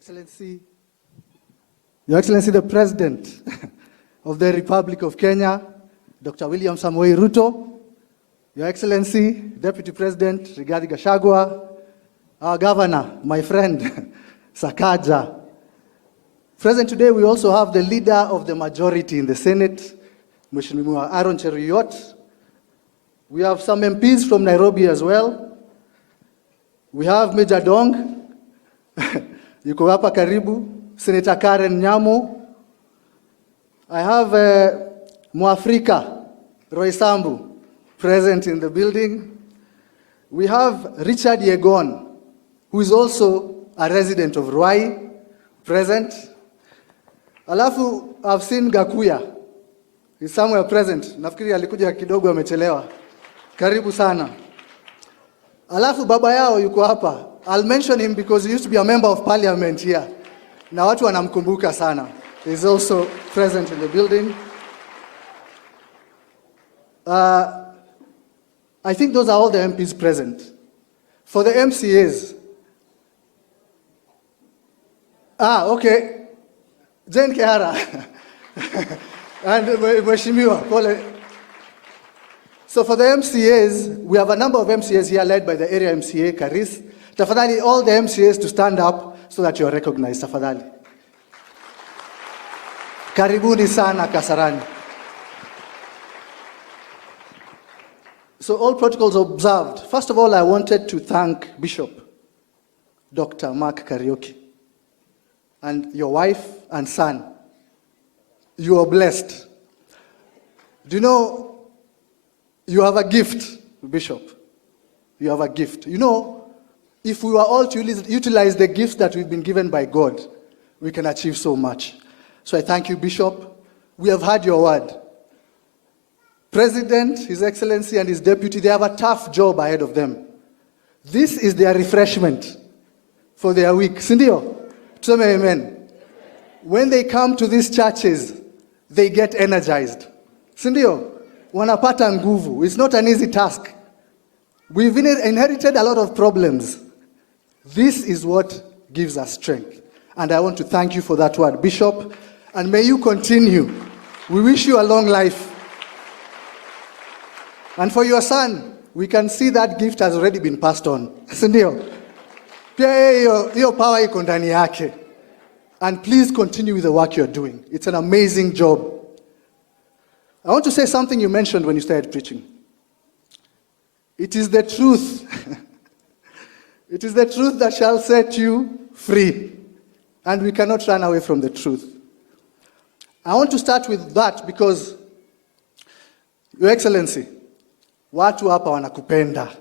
Excellency, Your Excellency the President of the Republic of Kenya, Dr. William Samoei Ruto, Your Excellency, Deputy President Rigathi Gachagua, our Governor, my friend, Sakaja. Present today, we also have the leader of the majority in the Senate, Mheshimiwa Aaron Cheruiyot. We have some MPs from Nairobi as well. We have Major Dong, yuko hapa karibu, Senator Karen Nyamo. I have Mwafrika, Roy Sambu, present in the building. We have Richard Yegon, who is also a resident of Ruai, present. Alafu, I've seen Gakuya, he's somewhere present. Nafikiri alikuja kidogo amechelewa. Karibu sana. Alafu baba yao yuko hapa. I'll mention him because he used to be a member of parliament here. Na watu wanamkumbuka sana. He's also present in the building. I think those are all the MPs present. For the MCAs. Okay. Jane Kehara. And Mheshimiwa, Pole. So for the MCAs, we have a number of MCAs here led by the area MCA, Karis. Tafadhali, all the MCAs to stand up so that you are recognized. Tafadhali. Karibuni sana Kasarani. So all protocols observed. First of all, I wanted to thank Bishop Dr. Mark Kariuki and your wife and son. You are blessed. Do you know, you have a gift, Bishop. You have a gift. You know, if we were all to utilize the gifts that we've been given by God, we can achieve so much. So I thank you, Bishop. We have heard your word. President, His Excellency, and his deputy, they have a tough job ahead of them. This is their refreshment for their week. Sindio? Tuseme amen. When they come to these churches, they get energized. Sindio? Wanapata nguvu. It's not an easy task. We've inherited a lot of problems. This is what gives us strength. And I want to thank you for that word, Bishop. And may you continue. We wish you a long life. And for your son, we can see that gift has already been passed on. Sindio? Pia hiyo power iko ndani yake. And please continue with the work you're doing. It's an amazing job. I want to say something you mentioned when you started preaching. It is the truth. It is the truth that shall set you free. And we cannot run away from the truth. I want to start with that because, Your Excellency, watu hapa wanakupenda.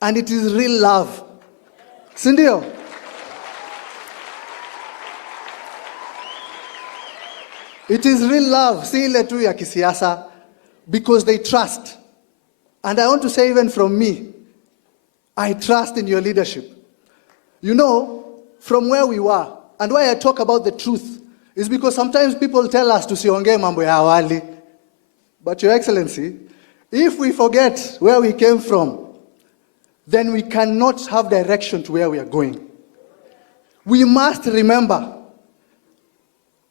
And it is real love. Sindio? It is real love, si ile tu ya kisiasa, because they trust. And I want to say even from me, I trust in your leadership. You know, from where we were, and why I talk about the truth, is because sometimes people tell us to tusiongee mambo ya awali. But Your Excellency, if we forget where we came from, then we cannot have direction to where we are going. We must remember,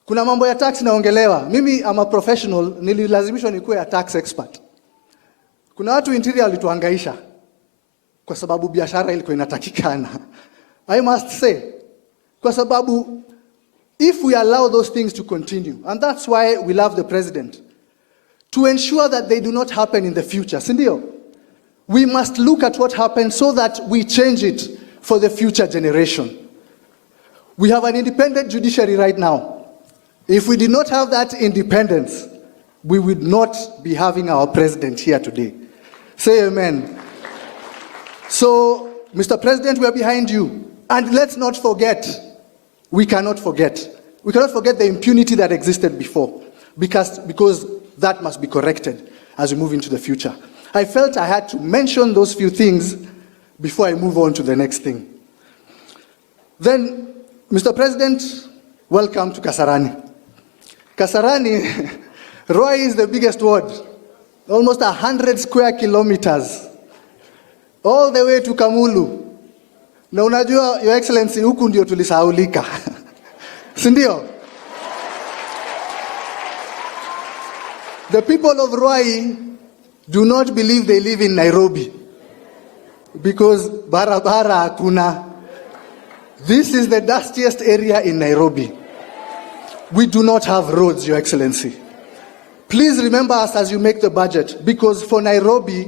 kuna mambo ya tax naongelewa. Mimi am a professional, nililazimishwa nikuwe a tax expert. Kuna watu interior walituhangaisha kwa sababu biashara ilikuwa inatakikana. I must say, kwa sababu if we allow those things to continue, and that's why we love the president, to ensure that they do not happen in the future. Sindio? We must look at what happened so that we change it for the future generation. We have an independent judiciary right now. If we did not have that independence, we would not be having our president here today. Say amen. So, Mr. President, we are behind you. And let's not forget, we cannot forget the impunity that existed before, because that must be corrected as we move into the future. I felt I had to mention those few things before I move on to the next thing. Then, Mr. President, welcome to Kasarani. Kasarani, Ruai is the biggest ward, almost 100 square kilometers, all the way to Kamulu. Na unajua, Your Excellency, huku ndio tulisahaulika. Si ndio? The people of Ruai do not believe they live in Nairobi because barabara hakuna. This is the dustiest area in Nairobi. We do not have roads, Your Excellency. Please remember us as you make the budget, because for Nairobi,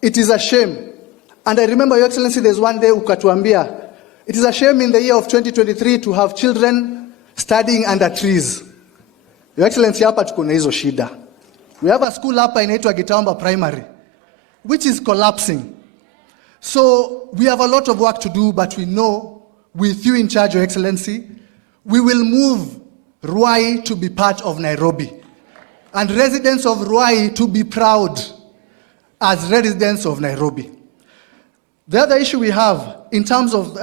it is a shame. And I remember, Your Excellency, there's one day ukatuambia, it is a shame in the year of 2023 to have children studying under trees. Your Excellency, hapa tuko na hizo shida. We have a school hapa inaitwa Gitamba Primary, which is collapsing. So we have a lot of work to do, but we know with you in charge, Your Excellency, we will move Ruai to be part of Nairobi. And residents of Ruai to be proud as residents of Nairobi. The other issue we have in terms of,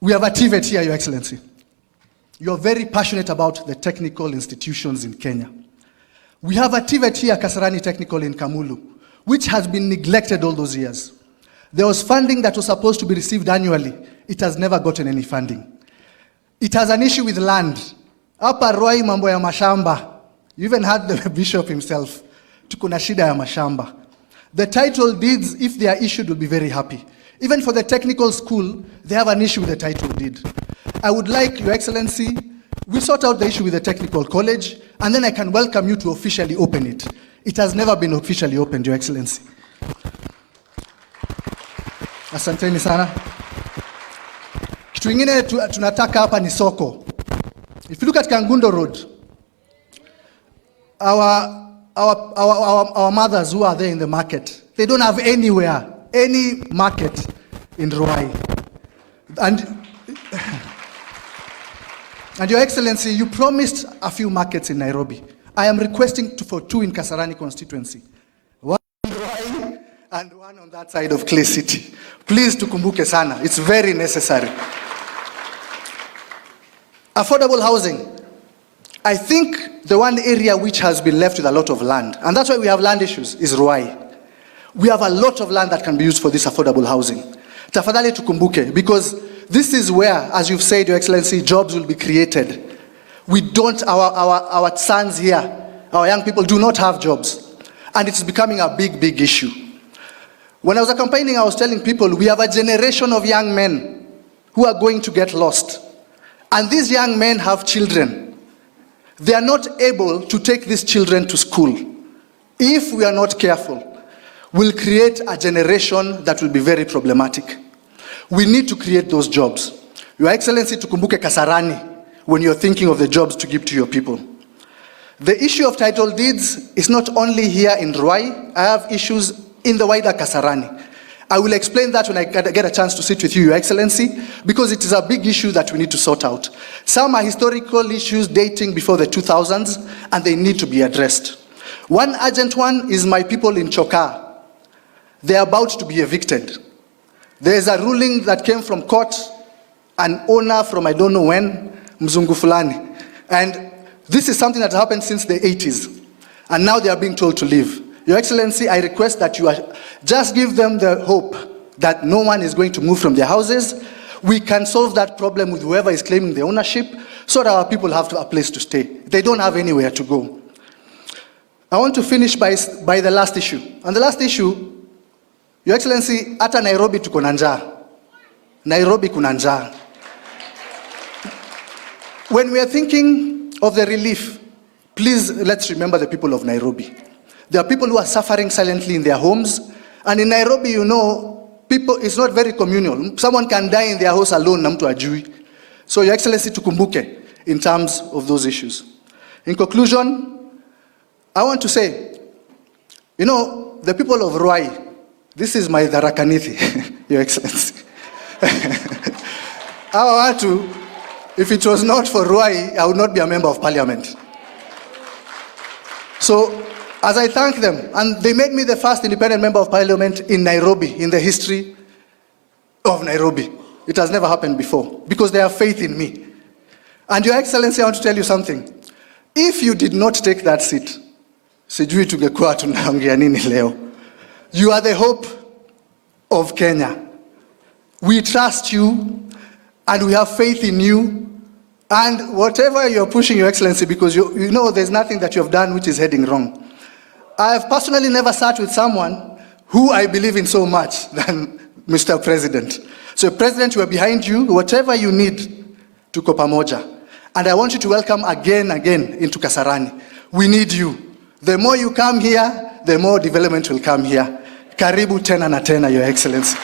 we have a TVET here, Your Excellency. You're very passionate about the technical institutions in Kenya. We have a TVET here, Kasarani Technical in Kamulu, which has been neglected all those years. There was funding that was supposed to be received annually. It has never gotten any funding. It has an issue with land. Hapa Ruai mambo ya mashamba. You even had the bishop himself. Tuko na shida ya mashamba. The title deeds, if they are issued, will be very happy. Even for the technical school, they have an issue with the title deed. I would like, Your Excellency, we sort out the issue with the technical college, and then I can welcome you to officially open it. It has never been officially opened, Your Excellency. Asanteni sana. Kitu ingine tunataka hapa ni soko. If you look at Kangundo Road, our mothers who are there in the market, they don't have anywhere, any market in Ruai. And Your Excellency, you promised a few markets in Nairobi. I am requesting for 2 in Kasarani constituency. 1 in Ruai and 1 on that side of Clay City. Please tukumbuke sana. It's very necessary. Affordable housing. I think the one area which has been left with a lot of land, and that's why we have land issues, is Ruai. We have a lot of land that can be used for this affordable housing. Tafadhali tukumbuke, because this is where, as you've said, Your Excellency, jobs will be created. We don't, our sons here, our young people do not have jobs. And it's becoming a big, big issue. When I was campaigning, I was telling people, we have a generation of young men who are going to get lost. And these young men have children. They are not able to take these children to school. If we are not careful, we'll create a generation that will be very problematic. We need to create those jobs. Your Excellency, tukumbuke Kasarani when you're thinking of the jobs to give to your people. The issue of title deeds is not only here in Ruai. I have issues in the wider Kasarani. I will explain that when I get a chance to sit with you, Your Excellency, because it is a big issue that we need to sort out. Some are historical issues dating before the 2000s, and they need to be addressed. One urgent one is my people in Choka. They are about to be evicted. There is a ruling that came from court, an owner from I don't know when, Mzungu Fulani. And this is something that happened since the 80s. And now they are being told to leave. Your Excellency, I request that you just give them the hope that no one is going to move from their houses. We can solve that problem with whoever is claiming the ownership, so that our people have a place to stay. They don't have anywhere to go. I want to finish by the last issue. And the last issue, Your Excellency, hata Nairobi tuko na njaa. Nairobi kuna njaa. When we are thinking of the relief, please let's remember the people of Nairobi. There are people who are suffering silently in their homes. And in Nairobi, you know, people, it's not very communal. Someone can die in their house alone, na mtu ajui. So, Your Excellency, tukumbuke in terms of those issues. In conclusion, I want to say, you know, the people of Ruai, this is my Dharakanithi, Your Excellency. Hawa watu, if it was not for Ruai, I would not be a member of parliament. So, as I thank them, and they made me the first independent member of parliament in Nairobi, in the history of Nairobi. It has never happened before, because they have faith in me. And Your Excellency, I want to tell you something. If you did not take that seat, sijui tungekuwa tunaongea nini leo. You are the hope of Kenya. We trust you and we have faith in you. And whatever you're pushing, Your Excellency, because you know there's nothing that you have done which is heading wrong. I have personally never sat with someone who I believe in so much than Mr. President. So President, we are behind you, whatever you need, tuko pamoja. And I want you to welcome again into Kasarani. We need you. The more you come here, the more development will come here. Karibu tena na tena, Your Excellency.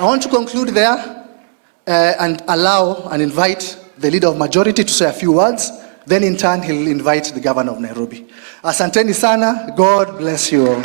I want to conclude there and allow and invite the Leader of Majority to say a few words. Then in turn, he'll invite the Governor of Nairobi. Asanteni sana. God bless you all.